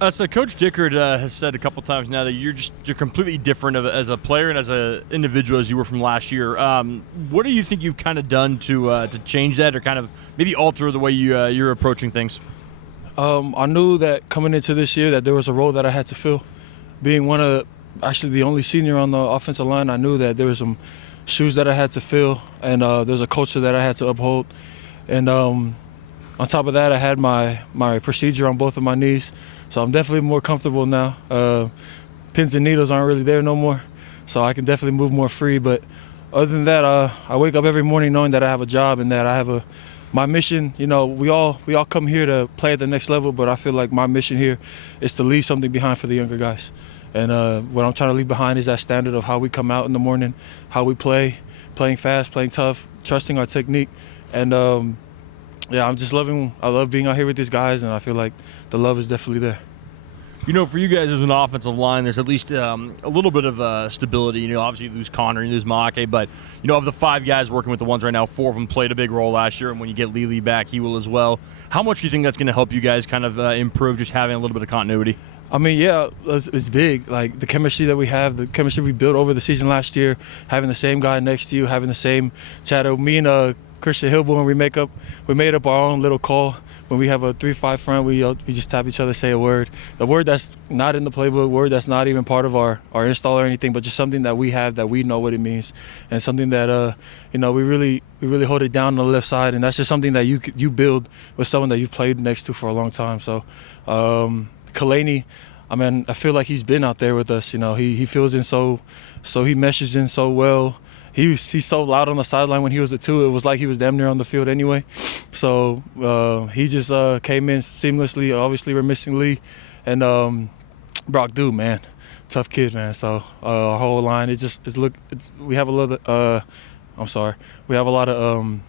So Coach Dickert has said a couple times now that you're completely different as a player and as an individual as you were from last year. What do you think you've kind of done to change that, or kind of maybe alter the way you're approaching things? I knew that coming into this year that there was a role that I had to fill. Being actually the only senior on the offensive line, I knew that there was some shoes that I had to fill, and there's a culture that I had to uphold. And on top of that, I had my procedure on both of my knees. So I'm definitely more comfortable now. Pins and needles aren't really there no more, so I can definitely move more free. But other than that, I wake up every morning knowing that I have a job and that I have my mission. You know, we all come here to play at the next level, but I feel like my mission here is to leave something behind for the younger guys. And what I'm trying to leave behind is that standard of how we come out in the morning, how we play, playing fast, playing tough, trusting our technique, and yeah, I love being out here with these guys, and I feel like the love is definitely there. You know, for you guys as an offensive line, there's at least a little bit of stability. You know, obviously you lose Connor, you lose Maake, but, you know, of the 5 guys working with the ones right now, 4 of them played a big role last year, and when you get Lely back, he will as well. How much do you think that's going to help you guys kind of improve, just having a little bit of continuity? I mean, yeah, it's big. Like, the chemistry that we have, the chemistry we built over the season last year, having the same guy next to you, having the same chatter. Me and Christian Hilborn, we made up our own little call. When we have a 3-5 front, we just tap each other, say a word that's not in the playbook, a word that's not even part of our install or anything, but just something that we have that we know what it means, and something that you know, we really hold it down on the left side, and that's just something that you build with someone that you've played next to for a long time. So Kalani, I mean, I feel like he's been out there with us. You know, he fills in so he meshes in so well. He's so loud on the sideline when he was at 2. It was like he was damn near on the field anyway. So he just came in seamlessly. Obviously, we're missing Lee. And Brock Dude, man, tough kid, man. So our whole line, we have a lot of,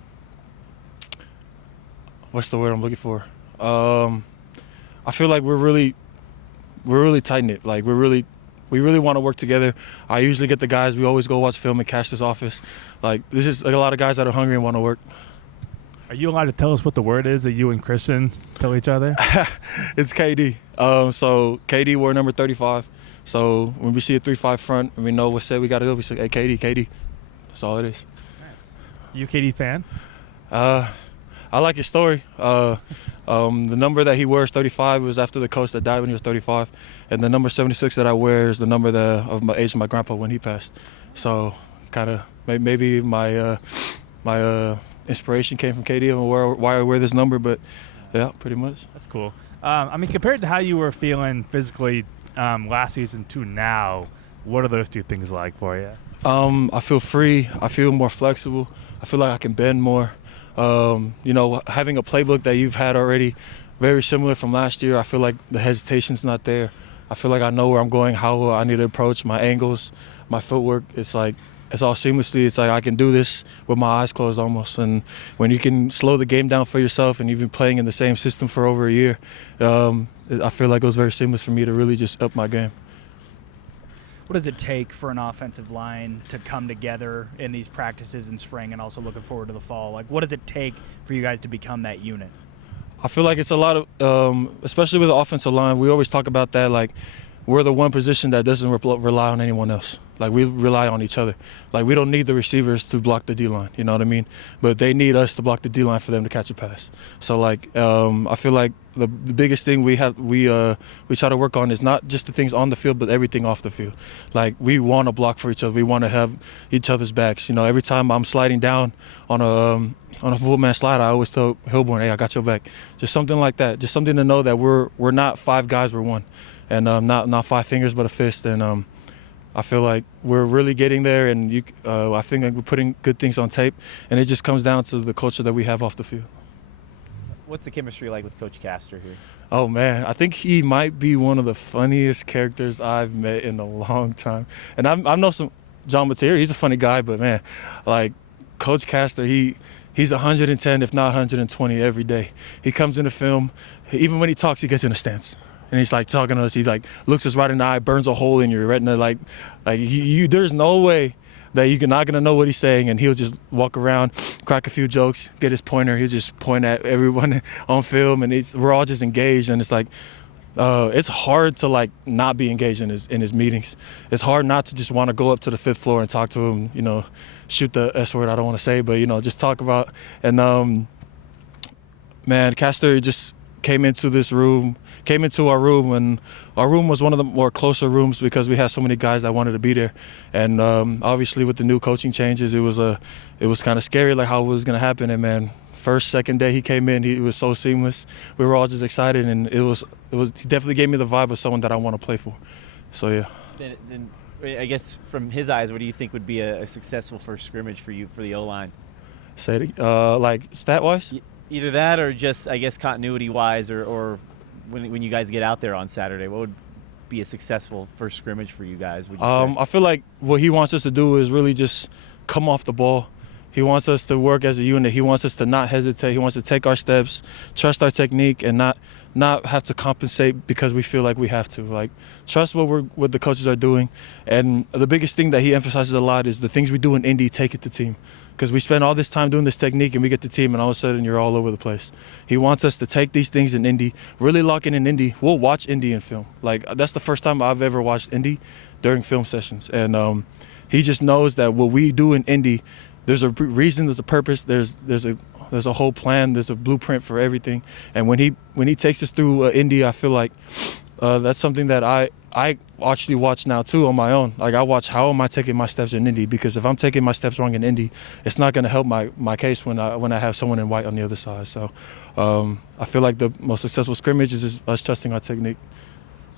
what's the word I'm looking for? I feel like we're really tight-knit. Like, we really want to work together. I usually get the guys, we always go watch film in Cash's office. Like, this is like a lot of guys that are hungry and want to work. Are you allowed to tell us what the word is that you and Christian tell each other? It's KD. So KD wore number 35. So when we see a 3-5 front and we know what set we got to do, we say, hey, KD. That's all it is. Nice. You a KD fan? I like his story. The number that he wears, 35, was after the coach that died when he was 35, and the number 76 that I wear is the number of my age of my grandpa when he passed. So, kind of maybe my inspiration came from KD and why I wear this number. But yeah, pretty much. That's cool. I mean, compared to how you were feeling physically last season to now, what are those two things like for you? I feel free. I feel more flexible. I feel like I can bend more. You know, having a playbook that you've had already, very similar from last year, I feel like the hesitation's not there. I feel like I know where I'm going, how I need to approach, my angles, my footwork. It's like, it's all seamlessly. It's like I can do this with my eyes closed almost. And when you can slow the game down for yourself and you've been playing in the same system for over a year, I feel like it was very seamless for me to really just up my game. What does it take for an offensive line to come together in these practices in spring and also looking forward to the fall? Like, what does it take for you guys to become that unit? I feel like it's a lot of, especially with the offensive line, we always talk about that, like, we're the one position that doesn't rely on anyone else. Like, we rely on each other. Like, we don't need the receivers to block the D-line, you know what I mean? But they need us to block the D-line for them to catch a pass. So, like, I feel like the biggest thing we try to work on is not just the things on the field, but everything off the field. Like, we want to block for each other. We want to have each other's backs. You know, every time I'm sliding down on a full-man slide, I always tell Hilborn, hey, I got your back. Just something like that. Just something to know that we're not 5 guys, we're one. And not 5 fingers, but a fist. And I feel like we're really getting there, and I think we're putting good things on tape, and it just comes down to the culture that we have off the field. What's the chemistry like with Coach Castor here? Oh, man, I think he might be one of the funniest characters I've met in a long time. And I know some John Mateer, he's a funny guy, but, man, like, Coach Castor, he's 110, if not 120 every day. He comes in the film. Even when he talks, he gets in a stance. And he's like talking to us. He like looks us right in the eye, burns a hole in your retina. Like there's no way that you're not gonna know what he's saying. And he'll just walk around, crack a few jokes, get his pointer. He'll just point at everyone on film, and we're all just engaged. And it's like It's hard to like not be engaged in his meetings. It's hard not to just want to go up to the 5th floor and talk to him, shoot the S word I don't want to say, but just talk about. And man, Castor just came into our room, and our room was one of the more closer rooms because we had so many guys that wanted to be there. And obviously with the new coaching changes, it was kind of scary, like how it was going to happen. And man, second day he came in, he was so seamless. We were all just excited, and he definitely gave me the vibe of someone that I want to play for. So yeah. Then I guess from his eyes, what do you think would be a successful first scrimmage for you for the O-line? Say it, like stat-wise? Either that or just, I guess, continuity-wise, or when you guys get out there on Saturday, what would be a successful first scrimmage for you guys, would you say? I feel like what he wants us to do is really just come off the ball. He wants us to work as a unit. He wants us to not hesitate. He wants to take our steps, trust our technique, and not have to compensate because we feel like we have to. Like, trust what the coaches are doing. And the biggest thing that he emphasizes a lot is the things we do in Indy, take it to team. Because we spend all this time doing this technique and we get to team and all of a sudden you're all over the place. He wants us to take these things in Indy, really lock in Indy. We'll watch Indy in film. Like, that's the first time I've ever watched Indy during film sessions. And he just knows that what we do in Indy, there's a reason, there's a purpose, there's a whole plan, there's a blueprint for everything. And when he takes us through Indy, I feel like that's something that I actually watch now too on my own. Like, I watch how am I taking my steps in Indy, because if I'm taking my steps wrong in Indy, it's not going to help my case when I have someone in white on the other side. So I feel like the most successful scrimmage is us trusting our technique.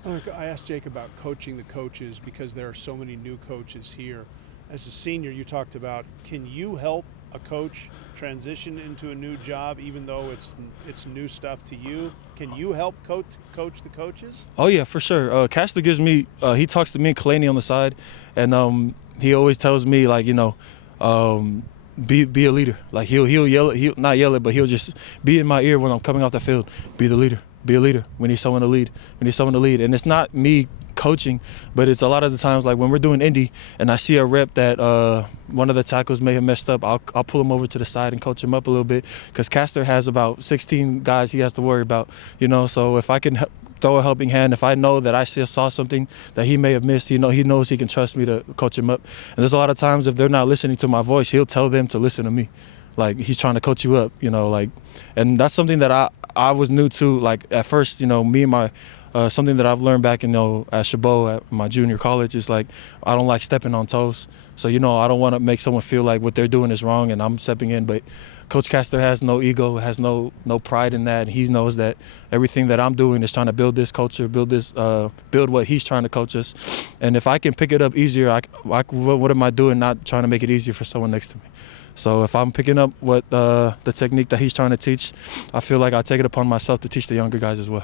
I asked Jake about coaching the coaches because there are so many new coaches here. As a senior, you talked about, can you help a coach transition into a new job even though it's new stuff to you? Can you help coach the coaches? Oh yeah, for sure. Castor gives me he talks to me and Kalani on the side, and he always tells me, like, be a leader. Like, he'll yell it, he'll not yell it, but he'll just be in my ear when I'm coming off the field. Be the leader. Be a leader. We need someone to lead. We need someone to lead. And it's not me coaching, but it's a lot of the times, like when we're doing Indy and I see a rep that one of the tackles may have messed up, I'll pull him over to the side and coach him up a little bit, because Castor has about 16 guys he has to worry about, so if I can throw a helping hand, if I know that I saw something that he may have missed, he knows he can trust me to coach him up. And there's a lot of times, if they're not listening to my voice, he'll tell them to listen to me. Like, he's trying to coach you up, and that's something that I was new to. Like, at first, me and my something that I've learned back, at Chabot at my junior college is, like, I don't like stepping on toes. So, I don't want to make someone feel like what they're doing is wrong and I'm stepping in. But Coach Castor has no ego, has no pride in that. And he knows that everything that I'm doing is trying to build this culture, build what he's trying to coach us. And if I can pick it up easier, what am I doing not trying to make it easier for someone next to me? So if I'm picking up what the technique that he's trying to teach, I feel like I take it upon myself to teach the younger guys as well.